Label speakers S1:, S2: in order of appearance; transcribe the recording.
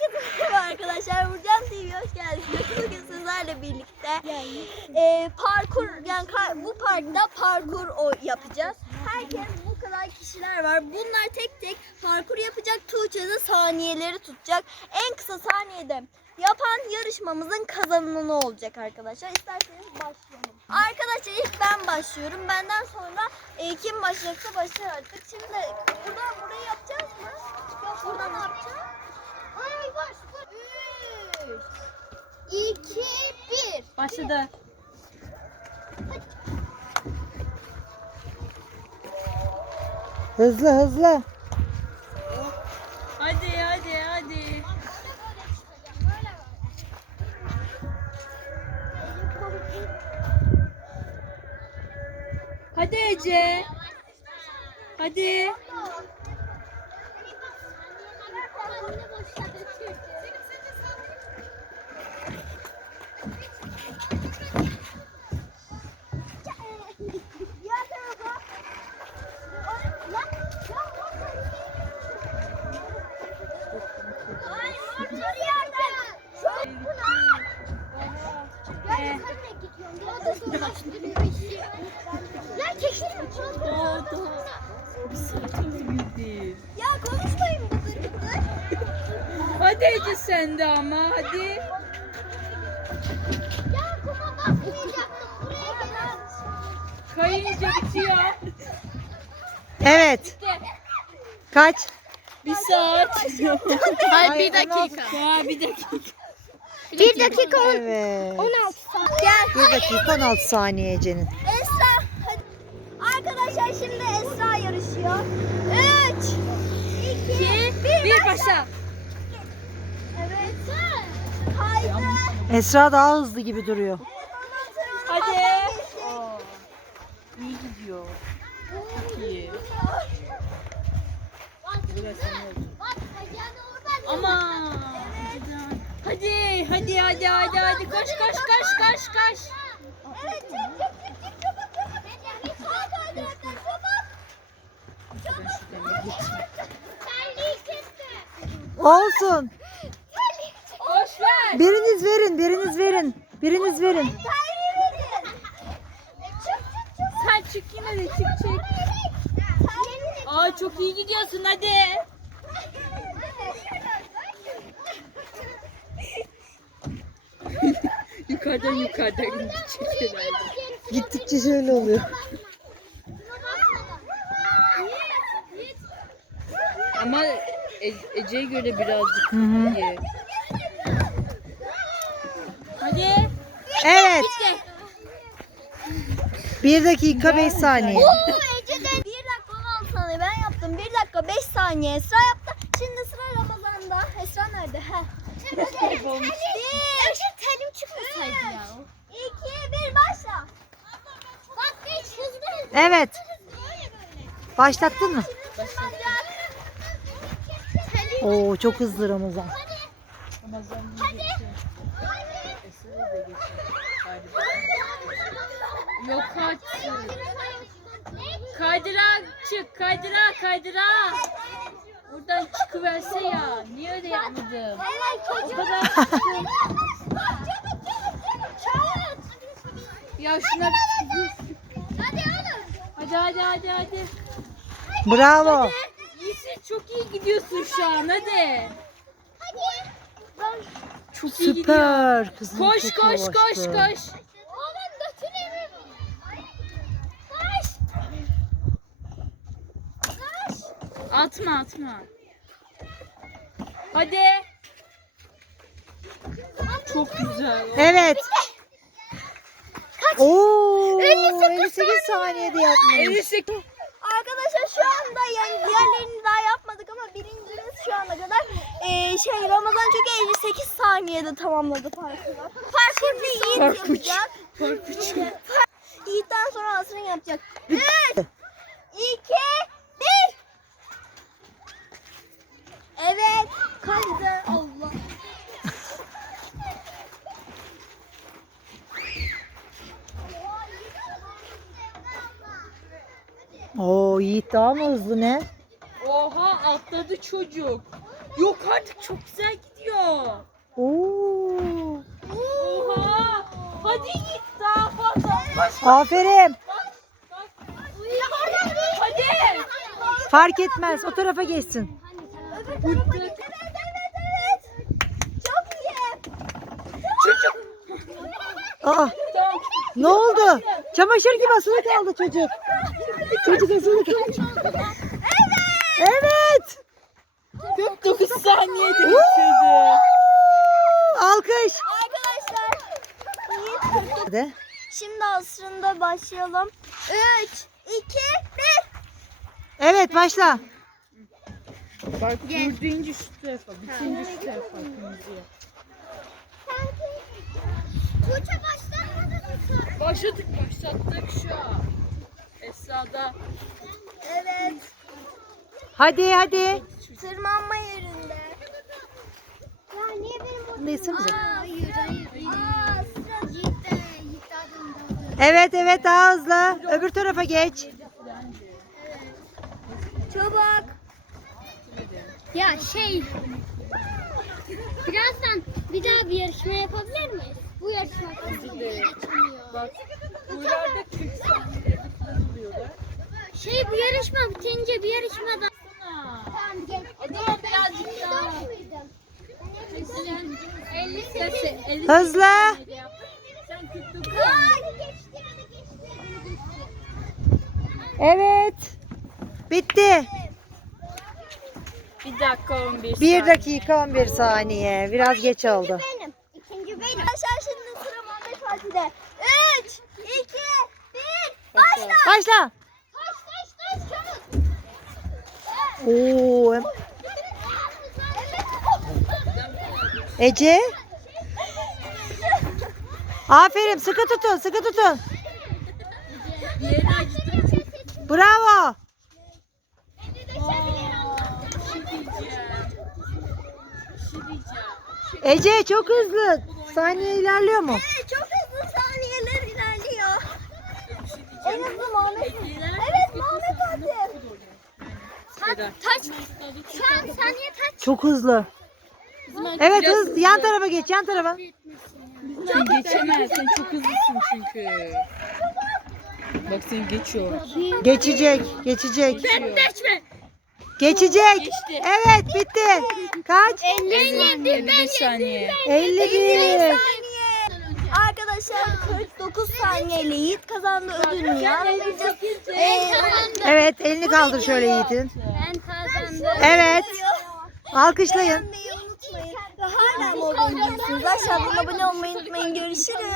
S1: Herkese merhaba arkadaşlar. Burcan TV'ye hoş geldiniz. Bugün sizlerle birlikte parkur, yani bu parkta parkur yapacağız. Herkes, bu kadar kişiler var. Bunlar tek tek parkur yapacak. Tuğçe de saniyeleri tutacak. En kısa saniyede yapan yarışmamızın kazananı olacak arkadaşlar. İsterseniz başlayalım. Arkadaşlar ilk ben başlıyorum. Benden sonra kim başlayacaksa başlar artık. Şimdi buradan burayı yapacağız mı? Yok, burada ne yapacağız? Ay baş. 3 2 1
S2: Başladı.
S3: Hızlı hızlı.
S2: Hadi hadi hadi. Hadi Ece. Hadi.
S1: Ya konuşmayın bıdır bıdır.
S2: Hadi Ece sen de ama hadi.
S1: Ya kuma basmayacaktım. Buraya gel.
S2: Kayınca bitiyor.
S3: Evet. Kaç?
S2: Bir saat.
S3: Hayır, bir dakika.
S2: Ya bir dakika.
S1: 1 dakika
S3: Evet.
S1: 16 saniye. Gel.
S3: 1 dakika 16 saniye Ece'nin.
S1: Esra. Hadi. Arkadaşlar şimdi Esra yarışıyor. 3 2 1
S2: başla.
S1: Evet. Haydi.
S3: Esra daha hızlı gibi duruyor.
S2: Hadi. İyi gidiyor. Çok iyi. Ama. Hadi hadi hadi hadi hadi koş koş koş koş koş.
S1: Evet, çık çabuk çabuk. Sağa kaydıraklar çabuk. Terliği kesti.
S3: Olsun.
S2: Boş ver.
S3: Biriniz verin, biriniz verin. Biriniz verin.
S1: Terliği verin. Çık.
S2: Sen çık yine de çık. Aa çok iyi gidiyorsun hadi. yukarıdan gidecek herhalde.
S3: Gittikçe şöyle oluyor.
S2: Ama Ece'ye göre birazcık
S3: Hı hı.
S2: iyi. Hadi.
S3: Evet. 1 dakika 5 saniye.
S1: 1 dakika 16 saniye ben yaptım. 1 dakika 5 saniye Esra yaptı. Şimdi sıra Ramazan'da. Esra nerede? Telim çıkmasaydı ya. 2 1 başla. Bak geç hızlı.
S3: Evet. Başlattın mı? Oo çok hızlı Ramazan.
S2: Yok artık. Kaydıra çık. Kaydıra. Buradan çıkıverse ya. Niye öyle yapmadın?
S1: Evet
S2: O
S1: çocuğum.
S2: kadar çıktın.
S1: Çabuk.
S2: Ya şuna
S1: Hadi oğlum.
S2: hadi.
S3: Bravo.
S2: İyisin, çok iyi gidiyorsun şu an hadi.
S1: Hadi.
S2: Çok iyi gidiyor.
S3: Süper. Kızım
S2: Koş
S3: çok
S2: koş
S3: yavaştı.
S2: koş.
S1: Oğlum götüne Koş.
S2: Atma. Hadi. Çok güzel.
S3: Evet. Oo 58 saniyede yapmış.
S2: 58.
S1: Arkadaşlar şu anda yani diğerlerini daha yapmadık ama birincimiz şu ana kadar Ramazan çünkü 58 saniyede tamamladı parkuru. Parkur ne Yiğit yapacak. Yiğit'ten sonra Asrın yapacak. 3 2 1 Evet kaydı. Allah.
S3: Oo Yiğit daha mı hızlı ne?
S2: Oha atladı çocuk. Yok artık çok güzel gidiyor.
S3: Oo.
S2: Oha. Hadi git daha fazla. Koş.
S3: Aferin.
S2: Hadi.
S3: Fark etmez. O tarafa geçsin.
S1: Evet. Çok iyi.
S2: Çocuk.
S3: Aa,
S2: Tamam.
S3: ne oldu? Çamaşır gibi asılı kaldı çocuk. Çocuk asılı kaldı. Evet.
S2: 49 saniyede bitirdi.
S3: Alkış.
S1: Arkadaşlar. Yiğit 49.
S3: Hadi.
S1: Şimdi aslında başlayalım. 3, 2, 1.
S3: Evet başla.
S2: Bak vur deyince şu tarafa, bitince şu tarafa kırmızıya.
S1: Tuğçe başlamadı.
S2: Başlattık şu an. Esra'da.
S1: Evet.
S3: Hadi.
S1: Tırmanma yerinde. Ya niye benim
S3: Desenize.
S1: Hayır. Aa, sıra Yiğit'te. Yiğit
S3: Evet daha hızlı. Öbür tarafa geç.
S1: Çabuk.
S4: Ya birazdan bir daha bir yarışma yapabilir miyiz? Bu yarışma geçmiyor.
S2: Bak kuyruğlarda 40 saniyede falan oluyorlar.
S4: Bu yarışma bitince bir yarışma daha.
S1: Tamam gel.
S2: O zaman birazcık daha.
S4: 50
S2: Sesi, 50
S3: Hızlı.
S2: saniyede yap. Sen 49
S3: Evet. Bitti.
S2: 1 dakika 11
S3: 1
S2: saniye.
S3: dakika 11 saniye. Biraz geç oldu.
S1: Benim. İkinci benim. Arkadaşlar şimdi sıra Muhammed Fatih'te. 3, 2, 1. Başla.
S3: Başla.
S1: Taş çabuk.
S3: Oo.
S1: Evet.
S3: Ece. Aferin. Sıkı tutun.
S2: Yerini acıtır.
S3: Bravo. Ece çok hızlı. Saniye ilerliyor mu?
S1: Evet, çok hızlı saniyeler ilerliyor. En hızlı Muhammed. Evet Muhammed Fatih.
S4: Taç. Şu an saniye taç.
S3: Çok hızlı. Evet hız. Yan tarafa geç. Yan tarafa.
S2: Sen geçemezsin. Sen çok hızlısın çünkü. Bak seni geçiyor.
S3: Geçecek.
S2: Geçiyor.
S3: Geçecek.
S2: Geçti.
S3: Evet bitti. Kaç?
S2: 55 saniye.
S3: 51.
S1: Arkadaşlar 49 saniyeyle Yiğit kazandı ödülünü ya.
S3: Evet elini kaldır şöyle Yiğit'in.
S4: Ben kazandım.
S3: Evet. Alkışlayın.
S1: Beğenmeyi unutmayın. Ve hala mı abone değilsiniz? Aşağıdan abone olmayı unutmayın. Görüşürüz.